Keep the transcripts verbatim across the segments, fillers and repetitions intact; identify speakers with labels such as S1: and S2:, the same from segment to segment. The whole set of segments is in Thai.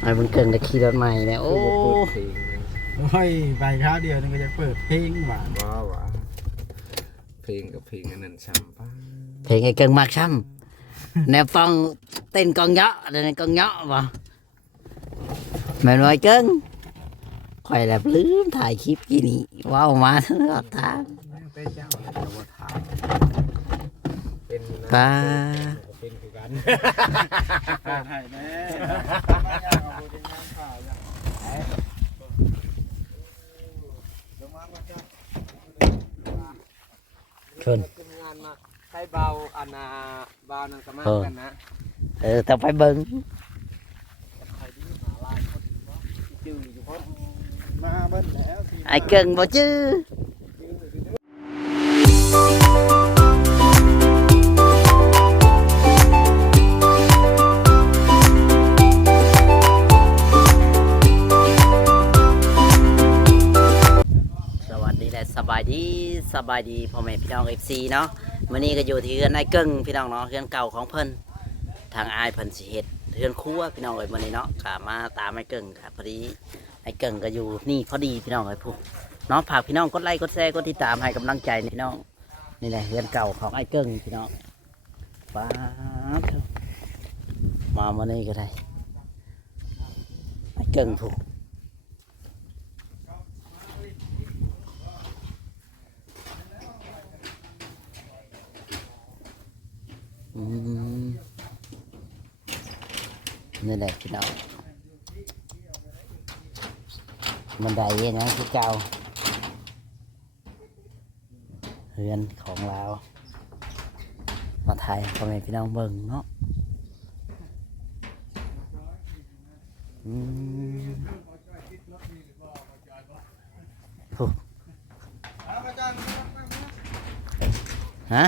S1: อ้บุญเกิงได้ขี่รถใหม่เนี่ยโอ้
S2: โอ้ยไปข้าวเดียวนึงก็จะเปิดเพลงหวาน
S3: ว้าวะเพลงกับเพลงอันนั้นช้ำป้า
S1: เพลงไอ้เกิงมากช้ำแนวฟังเต้นกองเยาะอะไรนั่นกองเยาะบ่แม่นว่าไอ้เกิงข่อยแบบลืมถ่ายคลิปกี่นี้ว้าวมาตลอดทาง
S3: เต้เจ้าแต่ว่าถามเป็น
S1: ป้า
S3: เป็นคือกัน
S2: ให้แน่เอาไปงานข่าวอย่าง
S1: ชน
S3: งานมาใช้เบาอันนาเบานั่นก็มากกันนะ
S1: เออต้องไปเบิ่ง
S3: ใครที่หาลายคนว่าจืดอยู่คน
S2: มาเบิ้ลแล้ว
S1: ไอ้เกิงบ่จื้อสวัสดีและสบายดีสบายดีพ่อแม่พี่น้อง เอฟ ซี เนาะมื้อนี้ก็อยู่ที่เรือนไอ้เกิงพี่น้องเนาะเรือนเก่าของเพิ่นทางอ้ายเพิ่นสิเฮ็ดเรือนครัวพี่น้องเอ้ยมื้อนี้เนาะก็มาตามไอ้เกิงครับพอดีไอ้เกิงก็อยู่นี่พอดีพี่น้องเอ้ยพูดเนาะฝากพี่น้องกดไลค์กดแชร์กดติดตามให้กำลังใจพี่น้องนี่แหละเรือนเก่าของไอ้เกิงพี่น้องป๊าบมามื้อนี้ก็ได้ไอ้เกิงถูกอืมนี่แหละพี่น้องมันได้ยังไงที่เก่าเรือนของเรามาไทยพ่อแม่พี่น้องเบิ่งเนาะอืมถูกฮะ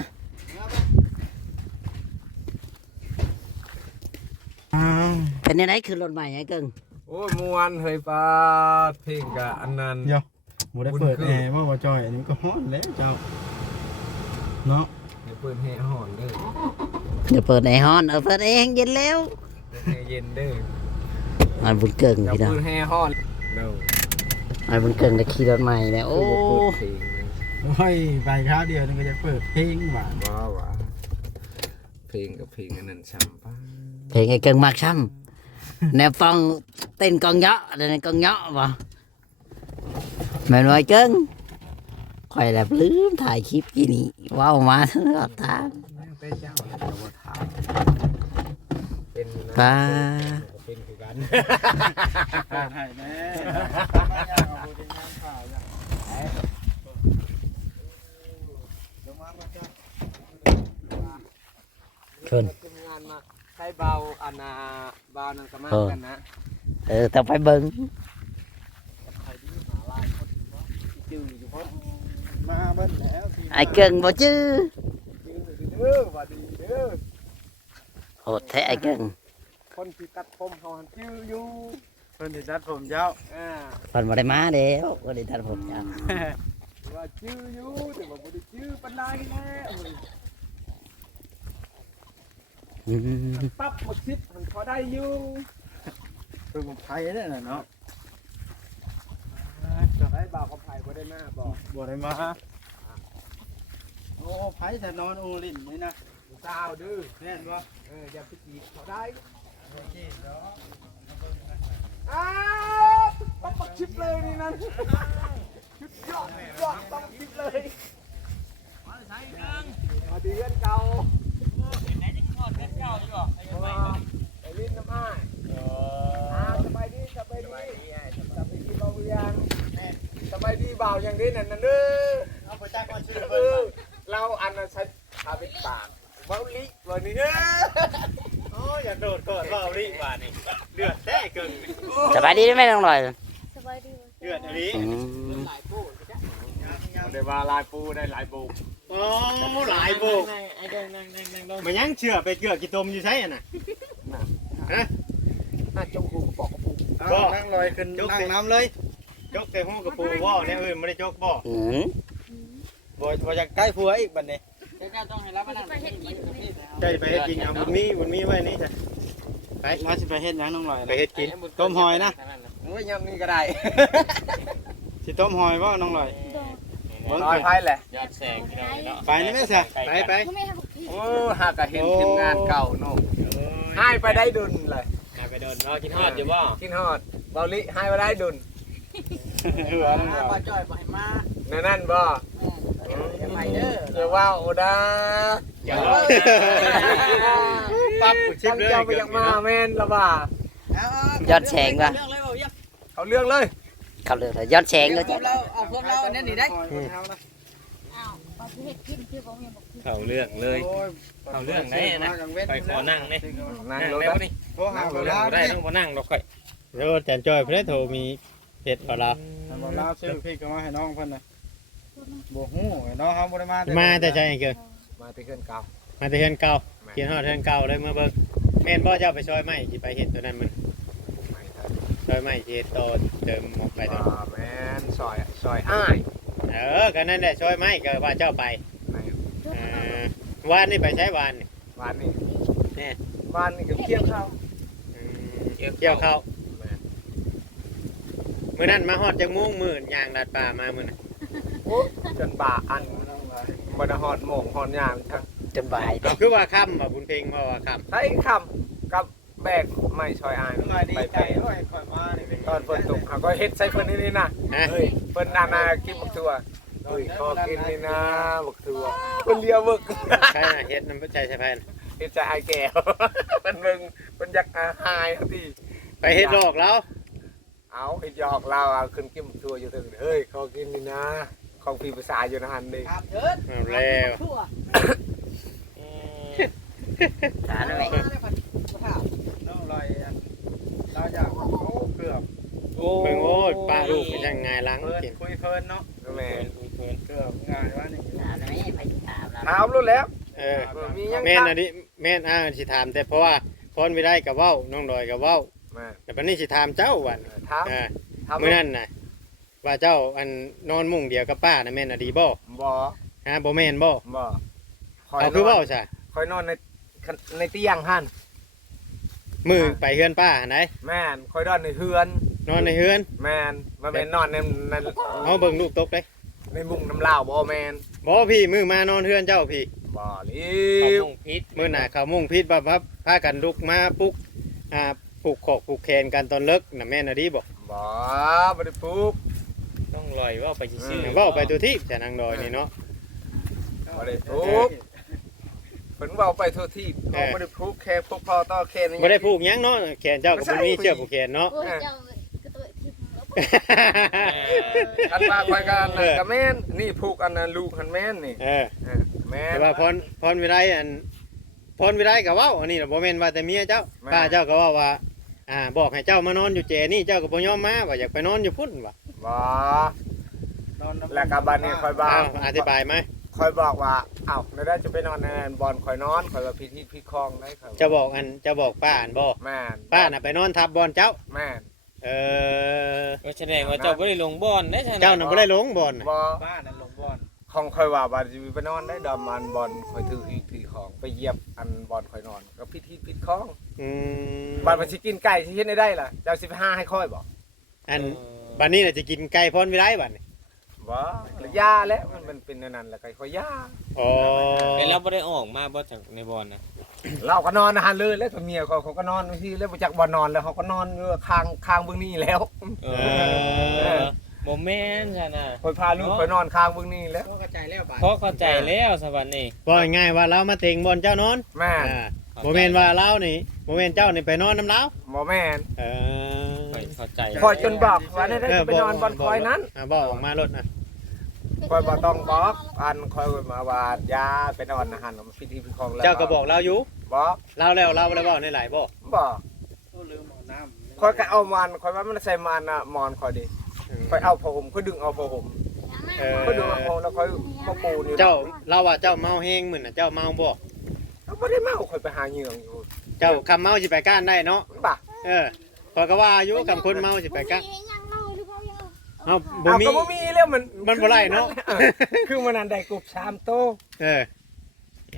S1: เป็นยังไงคือรถใหม่ไอ้เกิง
S3: โอ้ยมวนเฮ้ยป้าเพลงกับอันนั้น
S2: เดี๋ยวหมูได้เปิดแอร์ว่าว่าจอยอันนี้ก็ฮ้อนแล้วเจ้าเนาะ
S3: เดี๋ยวเปิดให้ห่อนเด้อ
S1: เดี๋ยวเปิดในห้อนเออเปิดเองเย็นแล้ว
S3: เปิดให้เย็นเด้อ
S1: มันบุญเกิง
S3: เดี๋ยว
S1: พี่น้อง
S3: เปิดให้ห่อนเด้อ
S1: มันบุญเกิงได้ขี่รถใหม่เนี่ยโอ้
S3: เปิดเพลง
S2: โอ้ยไปข้าวเดียวนึงก็จะเปิดเพลงหวาน
S3: ว้าวะเพลงกับเพลงอันนั้นช้ำป้า
S1: เพลงไอ้เกิงมากช้ำแนวฟังเต้นกองเยาะอะไรนั่นกองเยาะบ่แม่นว่าไอ้เกิงข่อยแบบลืมถ่ายคลิปกี่นี้ว้าวมาตลอดทาง
S3: เต้เจ้าแต่ว่าถามเป็น
S1: ป้า
S3: เป็นคือกัน
S2: ให้แน่เอาไปงานข่าวอย่างเดี๋ยวมาเจ้า
S1: ชน
S3: งานมาใช้เบาอันนาเบานั่นก็มากกันนะ
S1: เออต้องไปเบิ่ง
S3: ใครที่หาลายคนว่าจืดอยู่คน
S2: มาเบิ้ลแล้ว
S1: ไอ้เกิงบ่จื้อ
S3: จืดอยู่เด้อว่าดีเด้อ
S1: โหดแท้ไอ้เกิง
S3: คนที่ตัดผมเขาหันจืดอยู่
S2: เพิ่นสิจัดผมเจ้า
S3: อ่า
S1: เพิ่นบ่ได้มาแล้วบ่ได้ทันผมจ้า
S3: ว่าจืดอยู่แต่ว่าบ่ได้จืดปานใดแน่เอ้ย
S1: อืม
S3: ปั๊บหมดชิดมันพอได้อยู่
S2: เพิ่นผมไผได้น่ะเนาะ
S3: ได้บ่าวกับไผ่บ่ได้มาบอก
S2: บ่ได้มาโอ้ไผแต่นอนโอลินนี่นะ
S3: เจ้าดื้อ
S2: แน่นบ่
S3: เอออย่าไปจีบเขาได้
S2: จีบเนาะ
S3: อ้าวต้องปักชิปเลยนี่นั่นชุดยอดยอดต้องชิปเลยมาดีเพื่อนเก่าไหนจะขอดเพื่อนเก่าอยู่หรอไอ้ลิ้นน้ำอ้ายอ่าสบายดีสบายดีสบายดีเบาเรียงสบายดีเบาอย่างนี้นั่นนั่นเด้อ
S2: เอาไปจ้างก่อนชื่อ
S3: เอ
S2: เพิ่น
S3: อเราอันนั้นใช้ทาเป็นปากเบาลิวันนี้เด้อ
S2: โอ้อย่าโดดก่อนว่าเอาลิว่านี่เลือดแท้เกิน
S1: สบายดีไหมน้องลอย
S4: สบายดี
S2: เลือดอันนี้
S1: อืม
S3: หลายปูได้ว่าลายปูได้หลายปู
S2: โอ้หลายโบก
S3: ไอ้เด้งนั่งนั่งนั่งนั่ง
S2: มันยังเชื่อไปเกลือกี่ตมอยู่ใช่น่ะฮะ
S3: น่าจงกูกระบอกกระปู
S2: ก็นั่งลอยขึ้นนั่งน้ำเลยจกใส่ห้องกับปูว่าเนี่ยเออไม่ได้จกบ่
S1: อืม
S2: บ่บ่อยากใกล้ผัวอีกบัดนี้
S3: เจ้าต้องให้รับมานั่ง
S4: ไปเฮ็ดกิน
S2: ใจไปให้จริงเอาบุญมีบุญมีไว้นี่จ้ะ
S4: ไป
S2: เราสิไปเฮ็ดหยังน้องลอย
S4: ไปเฮ็ดกิน
S2: ต้มหอยนะ
S3: โอ้ยยำนี่ก็ได้
S2: สิต้มหอยบ่น้องลอยเบิ่ง
S3: น้อยไผแหละ
S5: ยอดแสงพี่น้องเนาะ
S2: ไปนี่แม่ซะ
S4: ไปไป
S3: โอ้หากะเห็นทีมงานเก่าโน่ให้ไปได้ดุลเลย
S5: มาไปโดนรอกินฮอดอยู่บ่
S3: กินฮอดเบาลิให้ไปได้ดุล
S2: เออน้องลอย
S6: ป้าจ้อยบ่ให้มา
S3: นั่นนั่นบ่
S6: อย่าไปเด้อ
S3: เดี๋ยวว่าโอดา
S4: อย่าปั๊บกูชิ
S3: จั
S4: ม
S3: ง
S4: เลย
S3: เจ้าไปยังมาแม่นละบ่าย
S1: อดแฉงป่ะ
S6: เรื่องเลยบ่ยัก
S3: เอาเรื่องเลย
S1: เขาเลือกเลยยอดแฉงเลย
S6: พวกเราเอาพวกเราอันนี้นี่ได้
S7: อ้าวพอที่เฮ็ดกินคือบ่มีบ่คือ
S5: เข้าเรื่องเลยเข้าเรื่องได้นะไปขอนั่งนี่
S3: นั่ง
S5: นั่ง
S3: รถ
S5: แล้ว
S3: นะ
S5: นี่
S2: โทรหา
S5: นั่ง
S2: บ่
S5: บ่
S2: ลาว
S5: ได้ต้องบ่นั่งดอกค่อย
S4: แล้วอาจารย์จ้อยเพิ่นได้โทรมีเฮ็ดบ่ล่ะ
S2: บ่ลาวซื้อพริกก็มาให้น้องเพิ่นน่ะบ่ฮู้น้องเฮาบ่ได้มา
S4: มาแต่ใจเกิน
S3: มาที่เคลื่อนเก่า
S4: มาแต่เฮือนเก่ากินฮอดเฮือนเก่าเลยมาเบิ่งแม่นบ่เจ้าไปซอยไม้สิไปเฮ็ดตัวนั้นมันซอยไม้สิเฮ็ดต่อเติมออกไปตัว
S3: อ่าแม่นซอยซอยอ้าย
S4: เออก็นั่นแหละซอยไม้ก็ว่าเจ้าไป
S3: แม่น
S4: เออวานนี่ไปใช้วานนี่
S3: บ้านนี่
S4: แน่
S3: บ้านนี่ก็เที่ยงข้าว
S4: อืมเกี่ยวข้าว
S3: แม่น
S4: มื้อนั้นมาฮอดจักโมงมื้อย่างลัดป่ามามื้อนั้น
S3: โอ้จนบ่าอันบ่ได้ฮอดโมงฮอดยามทั้ง
S1: จนบ่าย
S4: เอาคือว่าค่ำว่าบุญเพ็งว่าว่าค่ำ
S3: ใช้คำกับแบกไม้ซอยอ้าย
S2: น้องลอยดี
S3: ไป
S2: ใจ
S3: ไป
S2: ด้วยข่อยมานี่เป็น
S3: ตอนฝนตกเขาก็เฮ็ดใส่เพิ่นนี่นี่นะ
S4: ฮะ
S3: เฮ้ยเพิ่นนานากินบักทัวเฮ้ยขอกินนี่นะบักทัวเพิ่นเลียวบึก
S4: ใช่น่ะเฮ็ดน้ำใจใช่แพน
S3: เฮ็ดใจไอ้แก้ว เพิ่นเบิ่งเพิ่นอยากอาหายเขาติ
S4: ไปเฮ็ดดอกแล้ว
S3: เอาเฮ็ดหยอกเราเอาขึ้นกินบักทัวอยู่ถึงเฮ้ยขอกินนี่นะของพี่ภาษาอยู่นะหันนี่
S6: ครับเถิด
S4: เอาแล้ว
S6: ทั่ว
S1: สารอะไร
S2: น้องลอยอันเราอยากโอ้เกือบ
S5: โอ้
S4: เบิ่งโอ้ยป้าลูกเป็นจังไงล้าง
S2: เพิ่น
S4: กิน
S2: คุยเพิ่นเนาะ
S3: แม่
S2: เกือบง่ายว่านี่
S1: สารอะไรไปถามแล้ว
S3: ถามรู้แล้ว
S4: เออ
S3: บ่มีหยัง
S4: แม่น
S3: ถาม
S4: อันนี้แม่นอ่าสิถามแต่เพราะว่าพรวิไลกับเว้าน้องดอยกับเว้า
S3: แม่
S4: แต่บัดนี้สิถามเจ้าวัน
S3: ถาม
S4: อ่า
S3: ถาม
S4: มื้อนั้นน่ะว่าเจ้าอันนอนมุ้งเดียวกับป้าน่ะแม่นอดีบ่
S3: บ่
S4: ฮะบ่แม่นบ่
S3: บ่
S4: เอาคือเว้าซะ
S3: คอยนอนในในเตียงหั่น
S4: มือไปเฮือนป้าหั่นไหน
S3: แม่นคอยนอนในเฮือน
S4: นอนในเฮือน
S3: แม่นมันเป็นนอนในใน
S4: เอาเบิ่งลูกตกเด้
S3: ในมุ้งน้ำเหล้าบ่แม่น
S4: บ่พี่มือมานอนเฮือนเจ้าพี่
S3: บ่ลิ
S5: เขา
S3: ว
S5: มุ่งพิษ
S4: มื้อหน้าเขามุ่งพิษว่าพาพากันลุกมาปลุกอ่าปลุกขอกปลุกแขนกันตอนเลิกน่ะแม่นอดีบ่
S3: บ่บ่ได้ปลุก
S5: ต้องลอยว่าไปซื่อ
S3: เออ
S5: ๆ
S4: เว้าไปตัวที่แต่นางดอยนี่เนาะ
S3: บ่ได้ปลุกเพิ่นเว้าไปทั่วที่บ่บ่ได้ปลุกแค่พวกพ่อต่อแค่นี้
S4: บ่ได้ผูกหยังเนาะแขนเจ้าก็บ่มีเชือกผูกแขนเนาะ
S7: โอ้ยเจ้าก็ตัวทิพย์แล้ว
S3: อันว่าคอยกันน่ะก็แม่นนี่ผูกอันนั้นลูกหันแม่นนี่
S4: เออ
S3: เออแม่น
S4: แต่ว่าพรพรวิไลอันพรวิไลก็เว้าอันนี้น่ะบ่แม่นว่าแต่เมียเจ้า
S3: แม่
S4: ป้าเจ้าก็เว้าว่าอ่าบอกให้เจ้ามานอนอยู่เจนี่เจ้าก็บ่ยอมมาว่าอยากไปนอนอยู่พุ่นว่ะ
S3: บ่
S2: นอน
S3: แล้วก็บัดนี้คอยบ่า
S4: อ้าวอธิบายมา
S3: คอยบอกว่าเอ้าแล้วได้จะไปนอนในนั้นบอลคอยนอนคอยว่าพิธีพิคองได้ครับ
S4: จะบอกอันจะบอกป้าอันบ่
S3: แม่น
S4: ป้าน่ะไปนอนทับบอนเจ้า
S3: แม่น
S4: เออ
S5: ก็แสดงว่าเจ้าบ่ได้ลงบ่อนได้ใช่ไหม
S4: เจ้าน่ะบ่ได้ลงบอนน่ะ
S3: บ่
S2: บ้านนั่นลงบ่อน
S3: ของคอยว่าบาดจะไปนอนได้ดอมอันบอลคอยถือที่ถือของไปเหยียบอันบอลคอยนอนก็พิธีพิคอง
S4: อืม
S3: บาดมันสิกินไก่สิเฮ็ดได้ได้ล่ะเจ้าสิไปหาให้คอยบ่
S4: อันบัดนี้น่ะจะกินไก่พรวิไลบัดนี้
S3: บ่หรือยาแล้วมันมันเป็นอันนั้นแหละไก่คอยยา
S4: อ๋อ
S5: แต่เราบ่ได้ออกมาบ่จากในบ่อนนะ
S3: เราก็นอนอาหารเลยแล้วก็เมียเขาเขาก็นอนที่แล้วบ่จักบ่นอนแล้วเขาก็นอนอยู่ข้างข้างเบื้องนี้แล้ว
S5: เออบ่แม่นซั่นน่ะ
S3: คอยพาลูกคอยนอนข้างเบื้องนี้แล้ว
S6: ก็กระจายแล้วบาด
S5: เพราะเข้าใจแล้วสวัสดี
S4: ว่าง่ายๆว่าเรามาเต็งบอนเจ้านอน
S3: แม่น
S4: อ่าบ่แม่นว่าเรานี่บ่แม่นเจ้านี่ไปนอนน้ำเรา
S3: บ่แม่น
S4: เออ
S5: ค่อยเข้าใจ
S3: คอยจนบอกว่าได้จะไปนอนบอลคอยนั้น
S4: อ่าบอกออกมารถนะ
S3: คอยบ่ต้องบอกอันคอยมาว่ายาไปนอนอาหารพิธีพิคองแล้ว
S4: เจ้าก็บอกเราอยู่
S3: บอก
S4: เราแล้วเราแล้วบอกในหลายบ่
S3: บอก
S2: โอ้ลืมเอาน้ำ
S3: คอยก็เอามันคอยว่ามันใส่มันอ่ะมอนคอยดิคอยเอาผ้าห่มคอยดึงเอาผ้าห่ม
S4: เออ
S3: คอยดึงเอาผ้าห่มแล้วคอยมาปูนี่
S4: เจ้าเราว่าเจ้าเมาแฮงมื้อน่ะเจ้าเมาบ่
S3: เขาไม่ได้เมาคอยไปหาเหยื่ออยู่
S4: เจ้าคำเมาสิไปก้านได้เนาะ
S3: ป่ะ
S4: เออพอยก็ว่าอยู่กับคนเมาสิไปก้าน
S7: ยังเล่าหรือเปล่ายัง
S4: เอ้าบ่
S3: เอา
S4: มี
S3: ก็บ่มีแล้วมัน
S4: มันบ่ไล่เนาะ
S3: คือมันอันใดกบสามโต
S4: เออ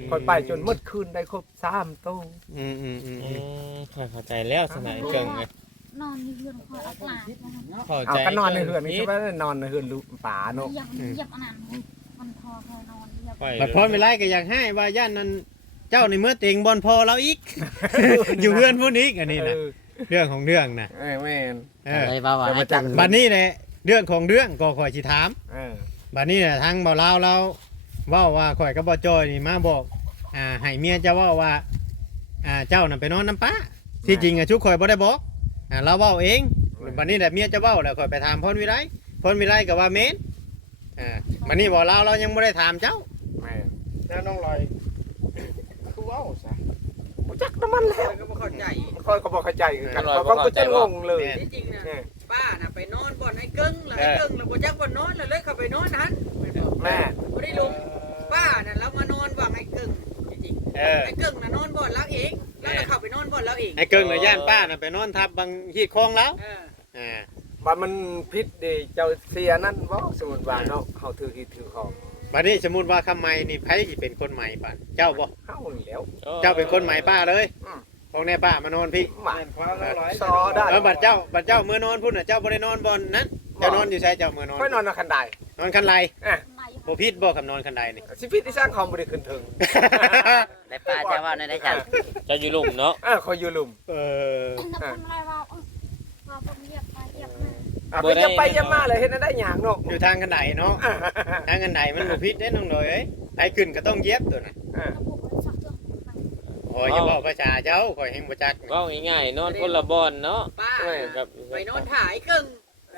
S3: คอยไปจนมืดคืนได้ครบสามตู้
S4: อืมอืมอืม
S5: อืมค่อยเข้าใจแล้วสนายเกิงเลย
S7: นอนในเรือนคอยอักหลาดนะคะ
S5: เข้า
S3: เอา
S5: ใจ
S3: ก็นอนในเฮือนนี่ใช่ไหมนอนในเฮือนลูกป่าเนาะ
S7: เหยียบเหยียบอันนั้นมันพอคอยนอนเหยียบ
S5: ค่อย
S4: บัดพรเวลาก็อยากให้ว่าย่านนั้นเจ้าในเมื่อเต็งบอลพอเราอีก อยู่เพื่อนผู้นี้อันนี้นะ
S3: เออ
S4: เรื่องของเรื่องนะ
S3: เออแม่น
S4: เออ
S1: เลยว่าว่า
S3: เดี๋ยว
S1: ไอ้
S3: มาจั
S1: จั
S3: ก
S1: ง
S4: บัดนี้แหละเรื่องของเรื่องก็ข่อยสิถาม
S3: เออ
S4: บัดนี้เนี่ยทางเบาลาวเราเว่าว่าข่อยกับบ่จอยนี่มาบอกอ่าให้เมียเจะว่าว่าอ่าเจ้าน่ะไปนอนน้ำป้าที่จริงอ่ะชุกข่อยบ่ได้บอกอ่าเราเว้าเองบัดนี้แหละเมียจะเว้าแล้วข่อยไปถามพรวิไลพรวิไลก็ว่าเมนอ่าบัดนี้เบาลาวเรายังบ่ได้ถามเจ้า
S3: แม่น
S2: แล้วน้องลอยคือว้าวซะ
S3: บ่จักน้ำมันแล้ว
S6: ก็บ่เข้าใจ
S3: คอยก็บ่เข้าใจคือกันเพราะว่าก็จะงงเลย
S6: ที่จริงนะ
S3: เออ
S6: ป้าน่ะไปนอนบ่อนไอ้เกิ้งแล้วไอ้เกิ้งแล้วบ่จักบ่นอนแล้วเลยเข้าไปนอนนั้น
S3: แม่
S6: บ่ได้ลุงป้าน่ะเรามานอนว่างไอ้เกิ้งจริง
S4: เออ
S6: ๆไอ้เกิ้งน่ะนอนบ่อนแล้วเองแล้วก็เข้าไปนอนบ่อนแล้วเอง
S4: ไอ้เกิงน่ะย่านป้าน่ะไปนอนทับบางฮีดคลองแล้ว
S6: เออ
S4: อ่า
S3: ว่ามันพิษดีเจ้าเสียนั่นบ่สมมุติว่าเนาะเฮาถือที่ถือของ
S4: บัดนี้สมมุติว่าคำไมนี่ไผสิเป็นคนใหม่ป่ะเจ้าบ่
S3: เฮานี่แล้ว
S4: เจ้าเป็นคนใหม่ป้าเลย
S3: อืม
S4: พวกแน่ป้ามานอนพี่
S3: หมา
S2: แม่นความน้องลอย
S3: ซอได้
S4: เออบัดเจ้าบัดเจ้าเมื่อนอนพุ่นน่ะเจ้าบ่ได้นอนบนนั้นเจ้านอนอยู่ใช่เจ้าเมื่อนอน
S3: ค่อยนอนในคันได
S4: นอนคันไล
S3: เอ้ย
S7: ไหล
S4: บ่ผิดบ่กับนอนคันไดนี่
S3: ชีวิตที่สร้างความบ่ได้ขึ้นถึง
S1: ได้ป้าจะว่าในได้จัง
S5: จะอยู่หลุมเนาะ
S3: เออคอยอยู่หลุม
S4: เออ
S7: นับคนอะไรว่าเออว่าผมเหยียบไปเหยียบมา
S3: อ่ะก็อย่าไปอย่ามาเลยเฮ็ดได้หยังเนาะ
S4: อยู่ทางคันไดเนาะทางคันไดมันบ่ผิดเด้น้องน้อยเอ้ยไปขึ้นก็ต้องเหย็บตัวน่ะ
S3: เออ
S7: แล้วผมก็สักตัว
S4: โอ้ยอย่าบอกภาษาเจ้าข่อยแฮงบ่จัก
S5: เว้าง่ายๆนอนคนละบอนเนาะ
S6: ป้า
S5: กับ
S6: ไปนอนถ่ายไอ้เกิ้ง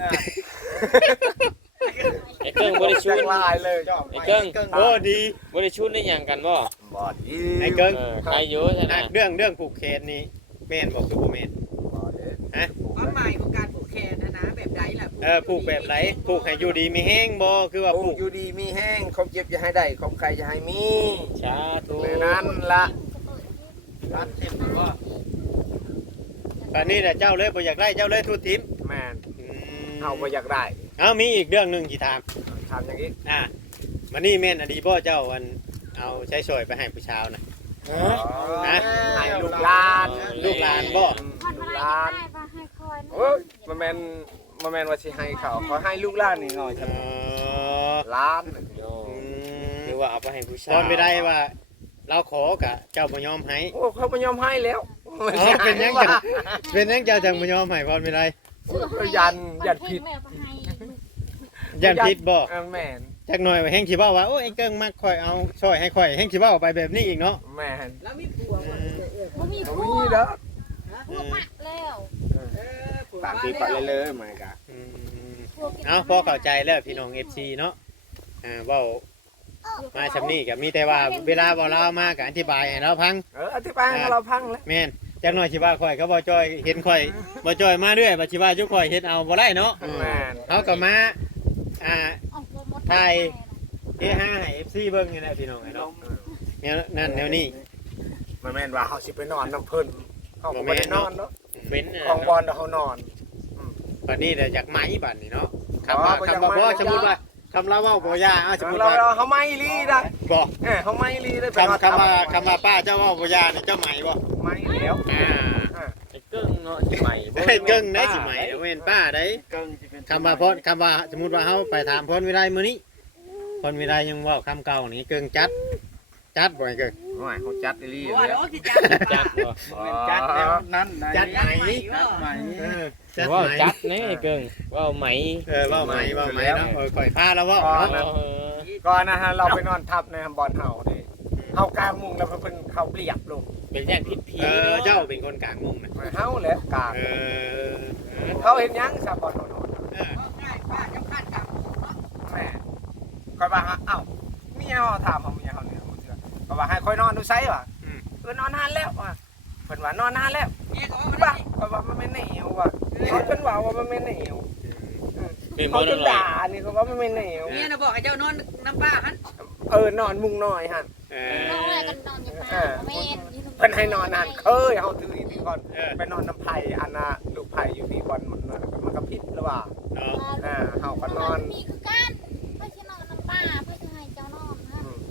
S5: ไอ้เกิ้งบ่ได้ชุ
S3: จั
S5: น
S3: กลายเลย
S5: ไอ้เกิ้ง
S4: โอ้ดี
S5: บ่ได้ชุนได้หยังกันบ่
S3: บอดอี
S4: ไอ้เกิง
S5: เออใครอยู่ซั่น
S4: นั
S5: น่ะ
S4: กเรื่องเรื่องผูกเขตนี่แม่นบ่คือบ่แม่น
S3: บอดเด้
S6: ความหมายของการผูกแขนนะนะแบบใดล่ะ
S4: เออผูกแบบไหนผูกให้อยู่ดีมีแห้งบ่คือว่า
S3: ป
S4: ผู
S3: ลู
S4: ก
S3: กอยู่ดีมีแห้งความเจ็บอย่าให้ได้ความใครอย่าให้มี
S5: สาธุ
S3: ในนั้นละ
S2: รัดเต็มว่า
S4: ตอนนี้แหละเจ้าเลยบ่อยากได้เจ้าเลยทุทิม
S3: แม่น
S4: อืม
S3: เอาบ่อยากได้
S4: เอามีอีกเรื่องหนึงที่ถาม
S3: ทำอย่างนี้
S4: อ่ามันนี่แม่นอดีบ่เจ้าวันเอาใช้ซอยไปให้ผู้ชาวน่ะ ฮะ
S3: ให้ลูกหลาน
S4: ลูกหลานบ่
S7: พัน
S3: ลู
S7: อะ
S3: ก
S7: ไร
S3: หลาน
S7: ได้ว่าให้คอย
S3: โอ้ยมาแมนมาแมนว่าสิให้เขาขอให้ลูกหลานนี่หน่อย
S4: เอ
S3: จ้ะ
S4: อ
S3: หล้าน
S5: โย
S4: อืม
S5: หรือว่าเอาไปให้ผู้ชาย
S4: ตอนไปได้ว่า เราขอกะเจ้าบ่ยอมให้
S3: โอ้เขาไม่ยอมให้แล้ว
S4: อ๋อเป็นยังจังเป็นยังเจ้าจังบ่ยอมให้พรไปได้
S3: ยันยันผิด
S4: ย่านผิดบ่
S3: เออแม่น
S4: จักหน่อยว่าแฮงสิเว้าว่าโอ้ยไอ้เกิ้งมักข่อยเอาซอยให้ข่อยแฮงสิเว้าไปแบบนี้อีกเนาะ
S3: แม่น
S6: แล้วมีผัวบ่เออ
S7: ผมมี
S3: บ่
S7: คู่
S3: มีแล้ว
S7: คู่มากแล้ว
S6: เออผัว
S3: ตามที่ปัดเลยเลยมากะ
S4: อืมเอาพอเข้าใจแล้วพี่น้อง เอฟ ซี เนาะอ่าเว้ามาซำนี้ก็มีแต่ว่าเวลาเว้าลาวมาก็อธิบายให้เราฟัง
S3: เอออธิบายให้เราพังแล้ว
S4: แม่นจักหน่อยสิว่าข่อยก็บ่จ้อยเห็นข่อยบ่จ้อยมาเรื่อยบ่สิว่าจุข่อยเฮ็ดเอาบ่ได้เนาะ
S3: แม่น
S4: เขาก็มาอ่า
S7: เอาหัวมด
S4: ไทย เฮฮาให้ เอฟ ซี เบิ่งนี่แหละพี่น้องไอ้เนาะแนวนั่นแนวนี้
S3: มาแม่นว่าเขาสิไปนอนน้ำเพิ่นเขาก็บ่ได้นอนเนาะ
S4: เป็น
S3: ของบอลเขานอน
S4: บัดนี้เดี๋ยวอยากไหมบัดนี้เนาะ
S3: อ๋อ
S4: คำว่า
S3: บ่อยาก
S4: คำว่า
S3: ไหม
S4: บ่สมมุติว่าคำลาเว้าบ่ยาเอาสมมุติ
S3: เรา
S4: ว่า
S3: เราเขาไม่ลีได้
S4: บ่
S3: เออเขาไม่ลีได้ไปนอน
S4: คำคำว่าคำว่าป้าเจ้าเว้าบ่ยานี่เจ้าไหมบ่
S3: ไม่แล้ว
S4: อ่า
S5: ไอ้เกิ้งเนาะสิใหม่บ่
S4: ได้เกิ้งได้สิไหมเว้นป้าได้
S2: เกิงสิเป็น
S4: คำว่าพรคำว่าสมมุติว่าเฮาไปถามพรวิไลมื้อนี้พรวิไลยังเว้าคำเก่านี่เกิ้งจัด จัดบ่ให้เกิ้ง
S3: โอ้ยเขาจัดลี
S6: ผัว
S3: แล้ว
S6: เนาะที่จัด
S5: จัดบ่
S2: จัดแล้วนั่นไหน
S4: จัดไหม
S2: จัดไหม
S4: เออจัด
S5: ว่า
S4: ไหม
S5: จัดนี่ไอ้เกิ้งว่าไหม
S4: เออเว้าไหมเว้าไหมเนาะเออข่อยพาแล้วเว้า
S5: เอ
S4: เนาะ
S5: อ
S3: ก่อนนะฮะเราไปนอนทับในบอลเห่านี่เห่ากลางมุงแล้วเพิ่นเขาเปรียบลง
S5: เป็นอย่างผิดผี
S4: เออ
S5: เนาะ
S4: เจ้าเป็นคนกลางมุมนะ
S3: เห่าแหละกลาง
S4: เออ
S3: เขาเห็นยังซาบอลนอน
S4: เออ
S6: ง่ายป้าจะคาดกรรมเนาะ
S3: แม่คอยว่าเอ้าเมียเขาถามเขาเมียเขาเนี่ยเขาว่าให้คอยนอนดูไซส์ว่ะเออนอนนานแล้วว่ะเพิ่นว่านอนนานแล้ว
S6: เมียก็ว่า
S3: ว่าคอยว่ามันไม่เหนียวว่ะเขาเพิ่นว่าว่ามันไม่เหนียว
S5: เป็น
S3: เขา
S5: บ่
S3: จ
S5: ได้
S3: น
S5: เลย
S3: ด่านี่เขาว่ามันไม่เหนียว
S6: เมียน่ะบอกให้เจ้านอนน้ำป้าหัน
S3: เออนอนมุงน้อยฮะ
S4: เอ
S7: น้อง
S4: อ
S7: อะไรกันนอนอย่างไรแม่
S3: เพิ่นให้นอนนานเคยเขาถืออีกทีก่อน
S4: เออ
S3: ไปนอนน้ำไผ่อันน่ะลูกไผ่อยู่ที่บอลมันมันก็พิษหรือว่า
S4: เนาะ
S3: อ่าเฮาก็นอน
S7: มีคือการเพื่อที่นอนน้ำป้าเพื่อจะให้เจ้านอนนะ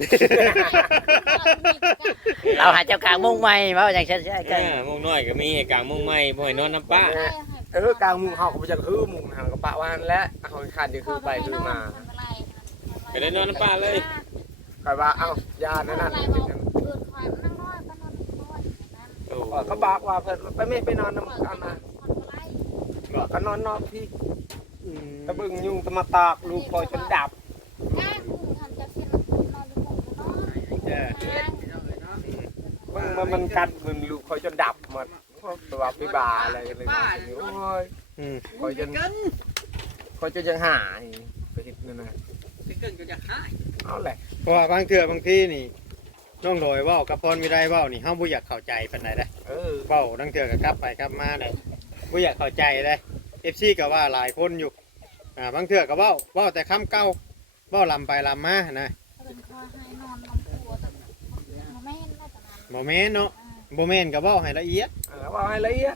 S1: เราหาเจ้ากลางมุ่งใหม่ว่าอย่างเช่นใช่
S5: เอ
S1: กัน
S5: อมุงน้อยก็มีกลางมุงใหม่บ่ให้นอนน้ำป้า
S3: เออกลางมุงเฮาก็บ่จักฮื้อมุงหางกระปะวานและเฮาขาดจะคือไปคือมา
S5: ก็ได้นอนน้ำป้าเลย
S3: ก็ว่าเอ้าญาตินั่นนั่น
S5: โอ้
S3: ก็บอกว่าเพิ่นไปไม่ไปนอนนำกันนะก็นอนนอกที่ตะบึงยุงตะมาตากลูกคอยจนดับ
S4: เออ
S3: มันมันมันกัดมึงลูกคอยจนดับหมดตัวไปบาอะไรเลยโอ้ย
S4: อืม
S3: คอยจน
S6: เกิง
S3: คอยจนยังหายไปเห็นนั่นนะ
S6: สิเกิงก็จะหาย
S3: เอาแหละ
S4: เพราะว่าบางเทื่อบางทีนี่น้องโดยเว้ากับพรวิไลเว้านี่เฮาบ่อยากเข้าใจปานใดเด้
S3: เออ
S4: เว้าดังเทื่อก็กลับไปกลับมาได้บ่อยากเข้าใจเด้ เอฟ ซี ก็ว่าหลายคนอยู่อ่าบางเทื่อก็เว้าเว้าแต่คำเก่าเว้าลำไปลำมานะบ่แม่นเนาะบ่แม่นก็เว้าให้ละเอียด
S3: เออว่าให้ละเอียด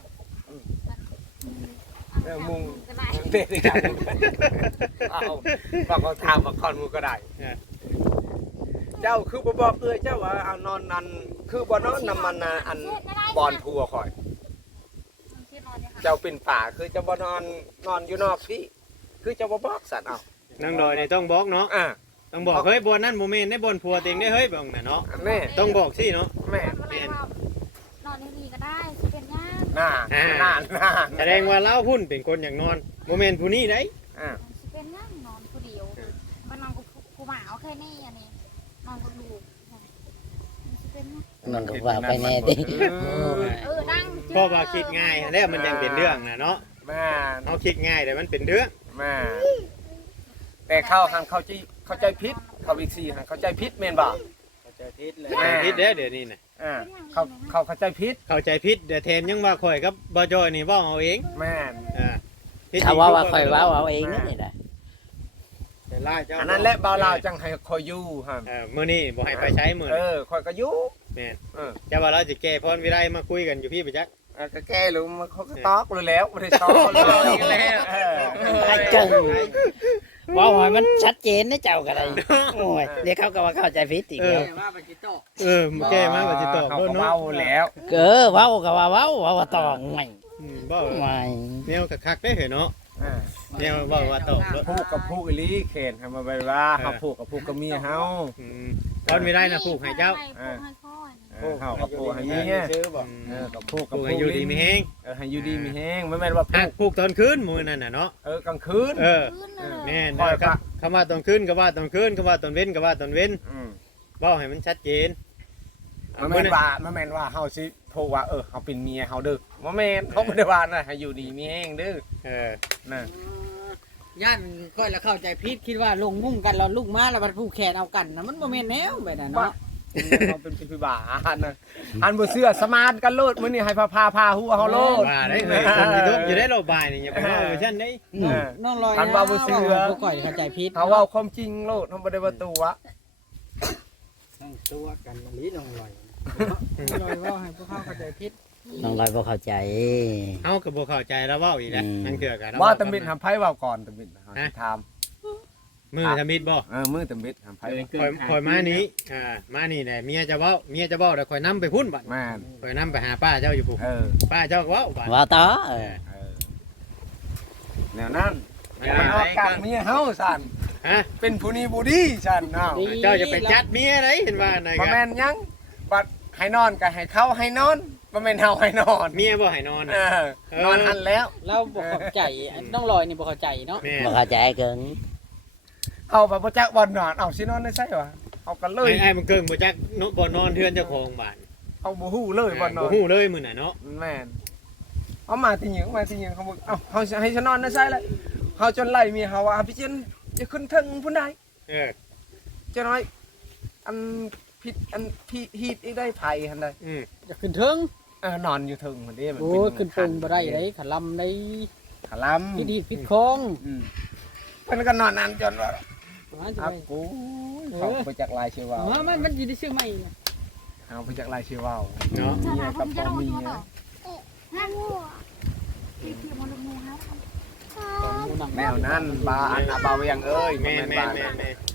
S3: เออมุงเด็ดกันเอาบอกเขาทางมาคอนมูก็ได้เจ้าคือบ่บอกเอ้ยเจ้าว่าเอานอนนันคือบ่นอนนำมันน่ะอันบอนพัวคอย เจ้าเป็นป่าคือเจ้าบ่นอนนอนอยู่นอกที่คือเจ้าบ่บอกสัตว์เอา
S4: นางโดยนี่ต้องบอกเนาะ
S3: อ่า
S4: ต้องบอกเฮ้ยบ่นั่นบ่แม่นได้บ่นผัวเต็งได้เฮ้ยบ่งน่ะเนาะ
S3: แม่
S4: ต้องบอกสิเนาะ
S3: แม่
S7: นอนในนี่ก็ได้เป็นย่า
S3: หน้าหน้าหน้า
S4: แสดงว่าเล่าพุ่นเป็นคนอย่างนอนบ่แม่นผู้นี้ได้
S3: อ่า
S7: เป็นย่านอนคนเดียวมานอนกับกูหมาโอเคนี่อันนี้นอนกับลูกเป็น
S1: นอนกับว่าไปแน่ดิ
S7: เออนั่ง
S4: เพราะว่าคิดง่ายแล้วมันยังเป็นเรื่องน่ะเนาะ
S3: แม่
S4: เฮาคิดง่ายแต่มันเป็นเรื่อง
S3: แม่แต่เข้าหันเข้าใจเข้าใจผิดเข้าอีกสี่หันเข้าใจผิดแม่นบ่
S2: เข้าใจผิดเลย
S3: แม่
S4: ผิดเด้อเดี๋ยวนี้น่ะ
S3: อ่าเขาเขาเข้าใจผิด
S4: เข้าใจผิดเดี๋ยวแทนยังว่าข่อยกับบ่จอยนี่เว้าเอาเอง
S3: แม่น
S4: อ่า
S1: เขาว่าว่าคอยว่าเอาเองนี่แหละ
S2: แต่ล่าเจ้า
S3: อันนั้นแหละบ่าวลาวจังให้คอยอยู่หั่น
S4: เออมื้อนี้บ่ให้ไปใช้มื้อ
S3: เอ
S4: นี้
S3: อคอยก็อยู่
S4: แม่น
S3: เออ
S4: จะว่าเราสิแก้พรวิไลมาคุยกันอยู่พี่ประจักษ์
S3: เออก็แก้หรือมันเขาก็ตอกเลยแล้วไม่ได้ตอกเลยแล้วเออ
S1: ไอ้เจังว่าว่ามันชัดเจนนะเจ้ากันเลยโอ้ยเดี๋ยวเขาก็ว่าเข้าใจผิดอีกแล้ว
S6: ว่าไปจิโต
S4: เออแก้มาก็สิตอบ
S3: เขา
S4: โดน
S3: ก็
S4: เนาะ
S3: เมาแล้ว
S1: เออเว้าก็ว่าเว้าว่าว่าตองไม่
S4: อืมบ่
S1: ไม่
S4: แนวคักๆได้เหรอเนาะ
S3: อ่า
S4: แนวบ่ว่าตอบโดน
S3: ผูกกับผูกอีหลีเขนให้มาไปว่าเขาผูกกับผูกกับเมียเฮา
S4: อืมพรวิไลน่ะผูกให้เจ้า
S7: ให้พ่อ
S3: เออเฮากับผูกให้เมีย
S2: ซื้อบ่
S4: อืม
S3: เออกับผูกกับ
S4: ผูก
S3: ผู
S4: ให้
S3: ก
S4: อยู่ดีมีแฮง
S3: เออให้อยู่ดีมีแฮงไม่แม่นว่าผู
S4: หัก
S3: ก
S4: ผูกตอนคืนมื้อนั่นน่ะเนาะ
S3: เออกลางคืน
S4: เออ
S7: ขึ้นเลย
S4: แน่น
S3: คอย
S4: ค
S3: กะ
S4: รับคำว่าตอนคืนก็ว่าตอนคืนคำว่าตอนเว้นก็ว่าตอนเว้น
S3: อืม
S4: เว้าให้มันชัดเจน
S3: มันแม่นว่ามันแม่นว่าเฮาสิโทรว่าเออเฮาเป็นเมียเฮาเด้อบ่แม่นเขาบ่ได้ว่านะให้อยู่ดีมีแฮงเด้อ
S4: เออ
S3: น่ะ
S6: ย่านก้อยแล้วเข้าใจผิดคิดว่าลงมุ่งกันแล้วลูกมาแล้วมันผูกแขนเอากันนะมันบ่แม่นแนวแบบนั้นเนาะ
S3: เขาเป็นพิบาอันนะอันบ่เสื้อสมานกันโลดมื้อนี้ให้พาพาพาหัวเฮาโลด
S4: ว่าได้เลยคนที่ทุกอยู่ได้เราบายนี่อย่าไปเว้ากับฉันได้
S3: เออ
S6: น้องลอย
S3: อันว่าบ่เชื่อ
S6: บ่ก้อยเข้าใจผิด
S3: เขาเว้าความจริงโลดเฮาบ่ได้ว่าตัว
S2: ตั้งตัวกันมะลิน้องลอย
S6: ลอยว่าให้พวกเขาเข้าใจผิด
S1: น้องลอยบ่เข้าใจ
S4: เฮาก็บ่เข้าใจแล้วเว้าอีกแล้ว
S1: อืม
S4: นั่นเถื่อกัน
S3: ว่าตำบิดหำไผเว้าก่อนตำบิดเฮาสิถาม
S4: มือทำมิดบ่
S3: เออมื้อตำบิดหำไผ
S4: คอยคอยมานี้อ่ามานี่แหละเมียจะเว้าเมียจะเว้าแล้วคอยนํไปพุ่นบัด
S3: แม่น
S4: คอยนํไปหาป้าเจ้าอยู่พุ่น
S3: เออ
S4: ป้าเจ้าก็เว้าบัด
S1: ว่าต่อเออ
S3: เออแนวนั้นมันออกกลางเมียเฮาสั่น
S4: ฮะ
S3: เป็นผู้นี้ผู้ดีสั่นเนาะ
S4: เจ้าจะไปจัดเมียอะไรเห็นว่าไหน
S3: บ่
S4: กัน
S3: แม่นหยังบัดให้นอนก็ให้เขาให้นอนบ่แม่นเฮาให้นอน
S4: เมียบ่ให้นอน
S3: เอ
S4: น่ะ
S3: อนอนหันแล้ว
S6: เราบ่เข้าใจน้องลอยนี่บ่เข้าใจเนาะ
S4: แม่
S1: บ่เข้าใจเกิน
S3: เอาแบบบ่จักบ่นอนเอาสินอนได้ไสวะเอากันเลย
S4: ไอ้ไอ้มันเกิงบ่จักเนาะบ่นอนเทือนเจ้าของบ้าน
S3: เอาบ่ฮู้เลยบ่นอ
S4: บ่
S3: น
S4: ฮู้เลยมื้อน่ะเนาะ
S3: แม่นเอามาที่หยังมาที่หยังเขาบอกเอาเฮาสิให้ฉันนอนได้ไสล่ะเฮาจนไล่เมียเฮาว่าพี่เจนจะขึ้นถึงพุ่นใด
S4: เออ
S3: จะน้อยอันผิดอันพี่ฮีดอีกได้ไผหั่นใด
S4: อืม
S6: อยากขึ้นเทิง
S3: เออนอนอยู่ถึงมันเด้มัน
S6: โอ้
S3: เป็น
S6: ยขึ้นปงบ่ได้ได้ขลำได้
S3: ขะลํ
S6: พิดีพิดคล้อง
S3: อืมเพิ่นก็นอนนานจนว่า
S6: มาจะ
S3: อั
S6: ไป
S3: กกูเขาไปจากลายเชียวว่าว
S6: มามันมันอยู่ในชื่อใหม่
S3: เอาไปจากลายเชียวว่าว
S4: เนาะ
S3: เมียกับพ่อเมีย
S7: นั่งงูที่ที่มันลงงูครับ
S3: แนวนั้นบาอันอาบาเวียงเอ้ย
S4: แม่น
S3: แม่น
S4: แม่
S3: บาน
S4: แม่นแม่น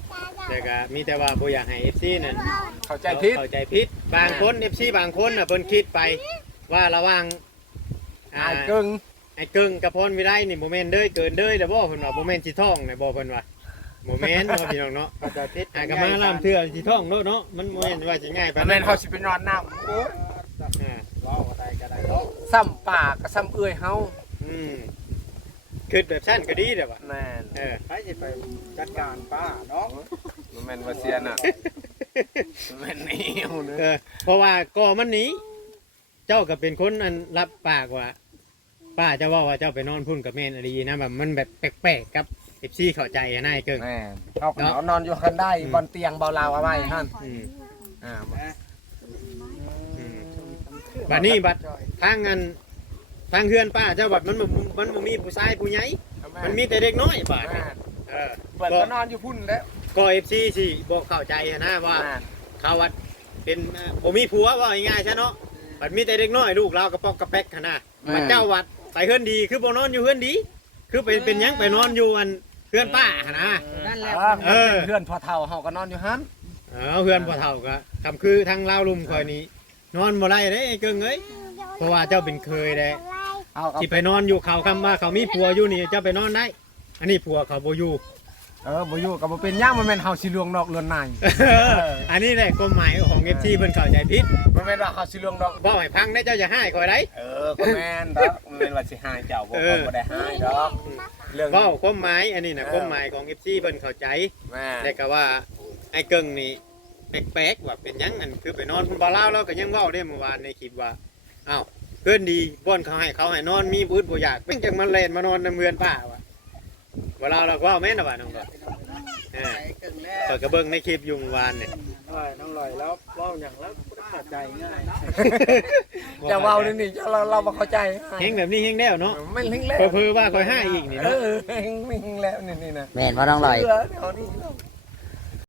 S4: แต่ก็มีแต่ว่าบ่อยากให้ เอฟ ซี นั่น
S3: เข้าใจผิด
S4: เข้าใจผิดบางคน เอฟ ซี บางคนน่ะเพิ่นคิดไปว่าระหว่าง
S3: อายกึ่ง
S4: ไอ้กึ่งกับพรวิไลนี่บ่แม่นเด้อเกินเด้อเด้อบ่เพิ่นว่าบ่แม่นสิท้องน่ะบ่เพิ่นว่าบ่แม่นเนาะพี่น้องเนาะ
S2: เข้าใจผิด
S4: อ่าก็มาล่ามเทื่อสิท้องเนาะเนาะมันบ่แม่นว่าสิง่ายปาน
S3: แม่
S4: นั้น
S3: นเขาสิไปนอนน้ำโอ้ย
S4: อ่า
S2: เว้าก็ได้ก็ได้เนาะ
S3: ซ้ำปากกับซ้ำเอื้อยเฮา
S4: อืมคิดแบบซั่นก็ดีเด้อว่ะ
S3: แม่น
S4: เออ
S2: ไปสิไปจัดการป้าเนาะ
S3: มันแม่นว่าเสียน่ะมันแม่นนี่เอาเด้
S4: เอ
S3: อ
S4: อเพราะว่าก่อมันหนีเจ้าก็เป็นคนอันรับปากว่าป้าจะว่าว่าเจ้าไปนอนพุ่นกับแม่นอดีนะแบบมันแบบแปลกๆกับ เอฟ ซี เข้าใจอะนายเกิง
S3: แม่นเขาก็เอานอนอยู่คันได้บนเตียงเบาลาวเอาไว้หั่น
S4: อืม
S3: อ่า
S4: อืมบัดนี้บัดทางอันทางเฮือนป้าเจ้าบัดมันบ่มันบ่มีผู้ชายผู้ใหญ่มันมีแต่เด็กน้อยบาด
S3: แม่
S4: นี้
S3: น
S4: เออ
S3: เปิดก็นอนอยู่พุ่นแล้ว
S4: ก็ เอฟ ซี สิบ่เข้าใจอะนะว่า
S3: แม่น
S4: เขาวัดเป็นเอ่อบ่มีผัวว่าง่ายๆใช่เนาะบัดมีแต่เด็กน้อยลูกเรากระปอกกระแป๊กหั่นน่ะบัดเจ้าวัดไปเฮือนดีคือบ่นอนอยู่เฮือนดี คือเป็นเป็นหยังไปนอนอยู่อันเฮือนป้าหั่นนะ
S6: นั่นแหละ
S3: เออเพื่อนพอเฒ่าเฮาก็นอนอยู่หั่น
S4: เออเฮือนพ่อเฒ่าก็คำคือทางลาวลุมคอยนี้ นอนบ่ได้เด้ไอ้เกิงเอ้ยเพราะว่าเจ้าเป็นเคยเด้
S3: เอาก็
S4: สิไปนอนอยู่เขาคำว่าเขามีผัวอยู่นี่เจ้าไปนอนได้ อันนี้ผัวเขาบ่อยู่
S3: เออบ่อยู่ก็บ่เป็นหยังมันแม่นเฮาสิลวงดอกเรือนนาย
S4: อันนี้แหละความหมายของ เอฟ ซี เพิ่นเข้าใจผิด
S3: มันแม่นว่าเฮาสิลวงดอก
S4: บ่ให้พังได้เจ้าอย่าให้คอยได้
S3: เออก็แม่นดอกมันแม่นว่าสิหายเจ้าบ่
S4: เออ
S3: บ่ได้หายดอกเรื่อง
S4: เว้าความหมายอันนี้น่ะความหมายของ เอฟ ซี เพิ่นเข้าใจ
S3: แม่
S4: แต่ก็ว่าไอ้เกิงนี่แปลกๆว่าเป็นหยังอันคือไปนอนพุ่นบ่ลาวเราก็ยังเว้าได้เมื่อวานในคลิปว่าอ้าวเกินดีบ่อนเขาให้เขาให้นอนมีบุญบ่อยากเป็นจังมันเล่นมานอนในเมือนป้าว่ะบ่ลาวเราก็เว้าแม่นน่ะว่าน้องก็เออข้อยก็เบิ่งในคลิปอยู่เมื่อวานนี่
S2: เอ้ยน้องลอยแล้วเว้าหยังแล้วเข้าใจง่าย
S3: จะเว้านี่นี่จะเราเราบ่เข้าใจ
S4: เฮงแบบนี้เฮงแล้วเนาะ
S3: ไม่เฮงแล้ว
S4: เพิ่อๆว่าคอยให้อีกนี่
S3: เอ
S4: เนาะ
S3: อเฮงไม่เฮงแล้วนี่นี่นะ
S1: แม่นบ่น้องลอย
S3: เชื่อเดี๋ยวนี้